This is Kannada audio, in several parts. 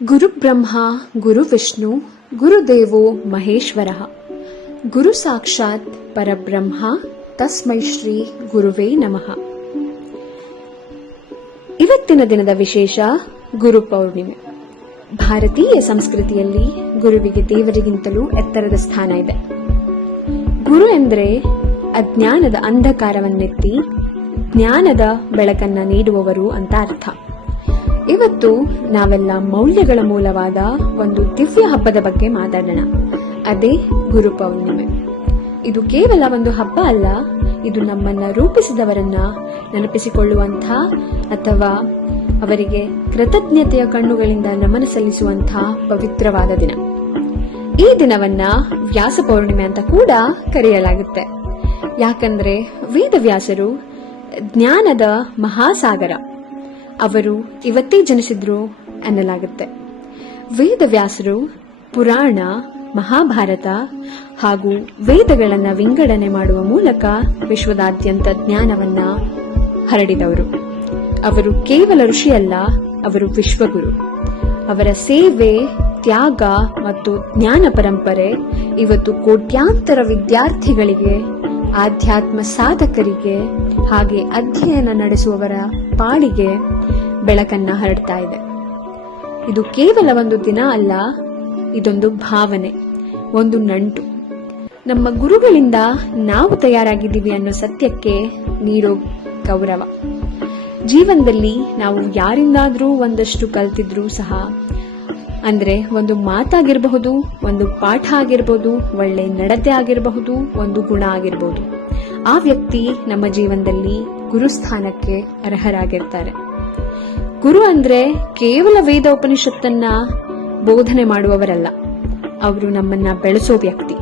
ಗುರು ಬ್ರಹ್ಮ ಗುರು ವಿಷ್ಣು ಗುರುದೇವೋ ಮಹೇಶ್ವರ ಗುರು ಸಾಕ್ಷಾತ್ ಪರಬ್ರಹ್ಮ ತಸ್ಮೈ ಶ್ರೀ ಗುರುವೇ ನಮಃ. ಇವತ್ತಿನ ದಿನದ ವಿಶೇಷ ಗುರು ಪೌರ್ಣಿಮೆ. ಭಾರತೀಯ ಸಂಸ್ಕೃತಿಯಲ್ಲಿ ಗುರುವಿಗೆ ದೇವರಿಗಿಂತಲೂ ಎತ್ತರದ ಸ್ಥಾನ ಇದೆ. ಗುರು ಎಂದರೆ ಅಜ್ಞಾನದ ಅಂಧಕಾರವನ್ನೆತ್ತಿ ಜ್ಞಾನದ ಬೆಳಕನ್ನ ನೀಡುವವರು ಅಂತ ಅರ್ಥ. ಇವತ್ತು ನಾವೆಲ್ಲ ಮೌಲ್ಯಗಳ ಮೂಲವಾದ ಒಂದು ದಿವ್ಯ ಹಬ್ಬದ ಬಗ್ಗೆ ಮಾತಾಡೋಣ. ಅದೇ ಗುರು ಪೌರ್ಣಿಮೆ. ಇದು ಕೇವಲ ಒಂದು ಹಬ್ಬ ಅಲ್ಲ, ಇದು ನಮ್ಮನ್ನ ರೂಪಿಸಿದವರನ್ನ ನೆನಪಿಸಿಕೊಳ್ಳುವಂಥ ಅಥವಾ ಅವರಿಗೆ ಕೃತಜ್ಞತೆಯ ಕಣ್ಣುಗಳಿಂದ ನಮನ ಸಲ್ಲಿಸುವಂಥ ಪವಿತ್ರವಾದ ದಿನ. ಈ ದಿನವನ್ನ ವ್ಯಾಸ ಪೌರ್ಣಿಮೆ ಅಂತ ಕೂಡ ಕರೆಯಲಾಗುತ್ತೆ. ಯಾಕಂದ್ರೆ ವೇದವ್ಯಾಸರು ಜ್ಞಾನದ ಮಹಾಸಾಗರ. ಅವರು ಇವತ್ತೇ ಜನಿಸಿದ್ರು ಎನ್ನಲಾಗುತ್ತೆ. ವೇದವ್ಯಾಸರು ಪುರಾಣ, ಮಹಾಭಾರತ ಹಾಗೂ ವೇದಗಳನ್ನ ವಿಂಗಡಣೆ ಮಾಡುವ ಮೂಲಕ ವಿಶ್ವದಾದ್ಯಂತ ಜ್ಞಾನವನ್ನ ಹರಡಿದವರು. ಅವರು ಕೇವಲ ಋಷಿಯಲ್ಲ, ಅವರು ವಿಶ್ವಗುರು. ಅವರ ಸೇವೆ, ತ್ಯಾಗ ಮತ್ತು ಜ್ಞಾನ ಪರಂಪರೆ ಇವತ್ತು ಕೋಟ್ಯಾಂತರ ವಿದ್ಯಾರ್ಥಿಗಳಿಗೆ, ಆಧ್ಯಾತ್ಮ ಸಾಧಕರಿಗೆ ಹಾಗೆ ಅಧ್ಯಯನ ನಡೆಸುವವರ ಪಾಡಿಗೆ ಬೆಳಕನ್ನ ಹರಡ್ತಾ ಇದೆ. ಇದು ಕೇವಲ ಒಂದು ದಿನ ಅಲ್ಲ, ಇದೊಂದು ಭಾವನೆ, ಒಂದು ನಂಟು. ನಮ್ಮ ಗುರುಗಳಿಂದ ನಾವು ತಯಾರಾಗಿದ್ದೀವಿ ಅನ್ನೋ ಸತ್ಯಕ್ಕೆ ನೀಡೋ ಗೌರವ. ಜೀವನದಲ್ಲಿ ನಾವು ಯಾರಿಂದಾದ್ರೂ ಒಂದಷ್ಟು ಕಲ್ತಿದ್ರೂ ಸಹ, ಅಂದ್ರೆ ಒಂದು ಮಾತಾಗಿರಬಹುದು, ಒಂದು ಪಾಠ ಆಗಿರಬಹುದು, ಒಳ್ಳೆ ನಡತೆ ಆಗಿರಬಹುದು, ಒಂದು ಗುಣ ಆಗಿರಬಹುದು, ಆ ವ್ಯಕ್ತಿ ನಮ್ಮ ಜೀವನದಲ್ಲಿ ಗುರುಸ್ಥಾನಕ್ಕೆ ಅರ್ಹರಾಗಿರ್ತಾರೆ. ಗುರು ಅಂದ್ರೆ ಕೇವಲ ವೇದ ಉಪನಿಷತ್ತನ್ನ ಬೋಧನೆ ಮಾಡುವವರಲ್ಲ, ಅವರು ನಮ್ಮನ್ನ ಬೆಳೆಸೋ ವ್ಯಕ್ತಿ.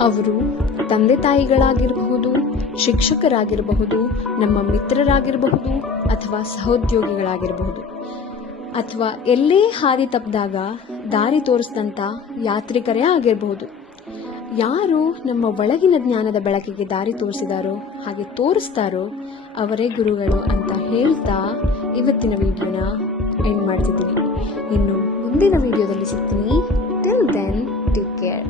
ಅವರು ತಂದೆ ತಾಯಿಗಳಾಗಿರಬಹುದು, ಶಿಕ್ಷಕರಾಗಿರಬಹುದು, ನಮ್ಮ ಮಿತ್ರರಾಗಿರಬಹುದು ಅಥವಾ ಸಹೋದ್ಯೋಗಿಗಳಾಗಿರಬಹುದು, ಅಥವಾ ಎಲ್ಲೇ ಹಾದಿ ತಪ್ಪಿದಾಗ ದಾರಿ ತೋರಿಸಿದಂತ ಯಾತ್ರಿಕರೇ ಆಗಿರಬಹುದು. ಯಾರು ನಮ್ಮ ಒಳಗಿನ ಜ್ಞಾನದ ಬೆಳಕಿಗೆ ದಾರಿ ತೋರಿಸಿದಾರೋ ಹಾಗೆ ತೋರಿಸ್ತಾರೋ ಅವರೇ ಗುರುಗಳು ಅಂತ ಹೇಳ್ತಾ ಇವತ್ತಿನ ವಿಡಿಯೋನ ಎಂಡ್ ಮಾಡ್ತಿದ್ದೀನಿ. ಇನ್ನು ಮುಂದಿನ ವಿಡಿಯೋದಲ್ಲಿ ಸಿಗ್ತೀನಿ. Till then, take care.